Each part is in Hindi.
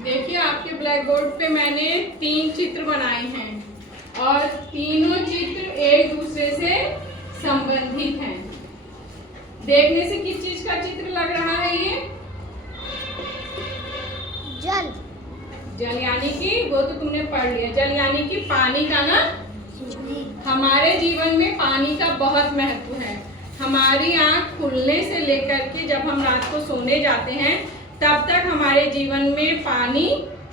देखिए आपके ब्लैक बोर्ड पे मैंने 3 चित्र बनाए हैं और तीनों चित्र एक दूसरे से संबंधित हैं। देखने से किस चीज का चित्र लग रहा है ये? जल। जल यानी कि वो तो तुमने पढ़ लिया। जल यानी कि पानी का ना। हमारे जीवन में पानी का बहुत महत्व है। हमारी आंख खुलने से लेकर के जब हम रात को सोने जाते हैं तब तक हमारे जीवन में पानी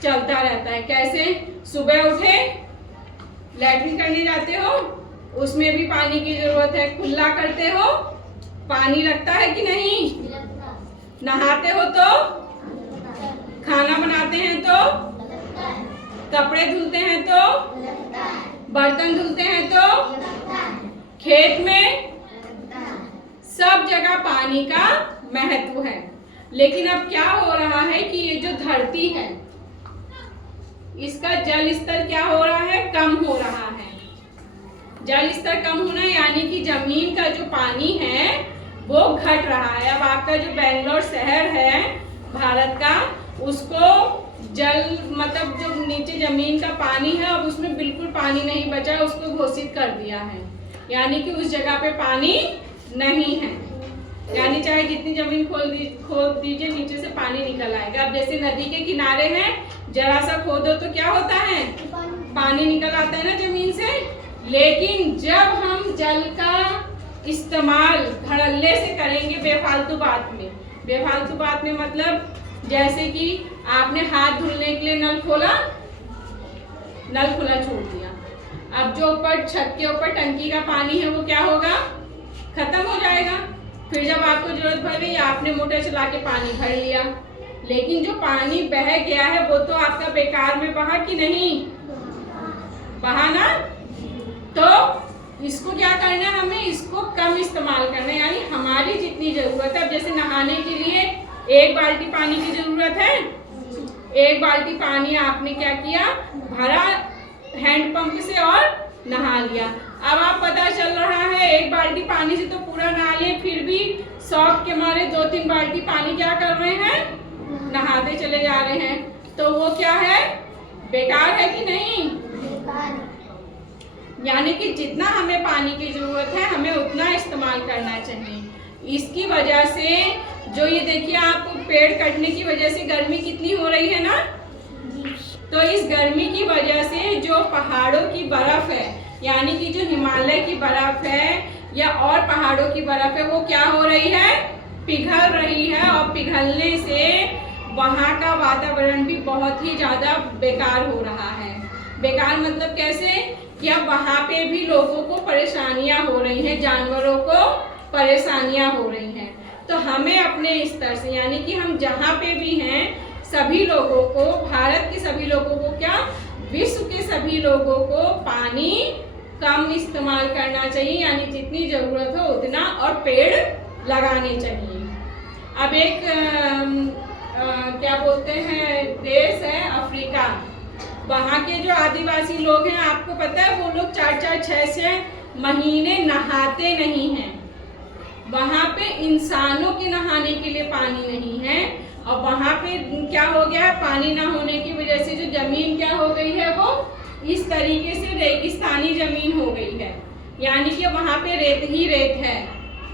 चलता रहता है। कैसे? सुबह उठे, लैट्रिन करने जाते हो, उसमें भी पानी की जरूरत है। कुल्ला करते हो, पानी लगता है कि नहीं? नहाते हो तो, खाना बनाते हैं तो, कपड़े धुलते हैं तो, बर्तन धुलते हैं तो, खेत में, सब जगह पानी का महत्व है। लेकिन अब क्या हो रहा है कि ये जो धरती है इसका जल स्तर क्या हो रहा है? कम हो रहा है। जल स्तर कम होना यानी कि जमीन का जो पानी है वो घट रहा है। अब आपका जो बेंगलोर शहर है भारत का, उसको जल मतलब जो नीचे जमीन का पानी है अब उसमें बिल्कुल पानी नहीं बचा, उसको घोषित कर दिया है। यानी कि उस जगह पे पानी नहीं है। यानी चाहे जितनी जमीन खोद दीजिए नीचे से पानी निकल आएगा। अब जैसे नदी के किनारे हैं, जरा सा खोदो तो क्या होता है? पानी निकल आता है ना जमीन से। लेकिन जब हम जल का इस्तेमाल धड़ल्ले से करेंगे बेफालतू बात में मतलब जैसे कि आपने हाथ धुलने के लिए नल खुला छोड़ दिया। अब जो ऊपर छत के ऊपर टंकी का पानी है वो क्या होगा? खत्म हो जाएगा। फिर जब आपको जरूरत पड़ गई आपने मोटर चला के पानी भर लिया, लेकिन जो पानी बह गया है वो तो आपका बेकार में बहा कि नहीं? बहा ना। तो इसको क्या करना है? हमें इसको कम इस्तेमाल करना है। यानी हमारी जितनी जरूरत है, अब जैसे नहाने के लिए 1 बाल्टी पानी की जरूरत है, 1 बाल्टी पानी आपने क्या किया? भरा हैंडपंप से और नहा लिया। अब आप पता चल रहा है 1 बाल्टी पानी से तो पूरा नहा लिए, फिर भी शौक के मारे 2-3 बाल्टी पानी क्या कर रहे हैं? नहाते चले जा रहे हैं। तो वो क्या है? बेकार है कि नहीं? यानी कि जितना हमें पानी की जरूरत है हमें उतना इस्तेमाल करना चाहिए। इसकी वजह से जो ये देखिए आप पेड़ कटने की वजह से गर्मी कितनी हो रही है ना, तो इस गर्मी की वजह से जो पहाड़ों की बर्फ है यानी कि जो हिमालय की बर्फ है या और पहाड़ों की बर्फ है वो क्या हो रही है? पिघल रही है। और पिघलने से वहाँ का वातावरण भी बहुत ही ज़्यादा बेकार हो रहा है। बेकार मतलब कैसे कि अब वहाँ पे भी लोगों को परेशानियाँ हो रही हैं, जानवरों को परेशानियाँ हो रही हैं। तो हमें अपने स्तर से यानी कि हम जहाँ पे भी हैं सभी लोगों को, भारत के सभी लोगों को क्या, विश्व के सभी लोगों को पानी कम इस्तेमाल करना चाहिए। यानी जितनी जरूरत हो उतना, और पेड़ लगाने चाहिए। अब एक क्या बोलते हैं देश है अफ्रीका, वहाँ के जो आदिवासी लोग हैं आपको पता है वो लोग 4-4, 6-6 महीने नहाते नहीं हैं। वहाँ पे इंसानों के नहाने के लिए पानी नहीं है। और वहाँ पे क्या हो गया है? पानी ना होने की वजह से जो जमीन क्या हो गई है वो इस तरीके से रेगिस्तानी जमीन हो गई है। यानी कि वहाँ पे रेत ही रेत है,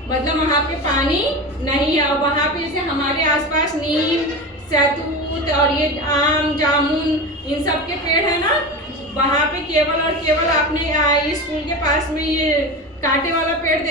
मतलब वहाँ पे पानी नहीं है। और वहाँ पे जैसे हमारे आसपास नीम, सैतूत और ये आम, जामुन इन सब के पेड़ है ना, वहाँ पे केवल और केवल आपने स्कूल के पास में ये कांटे वाला पेड़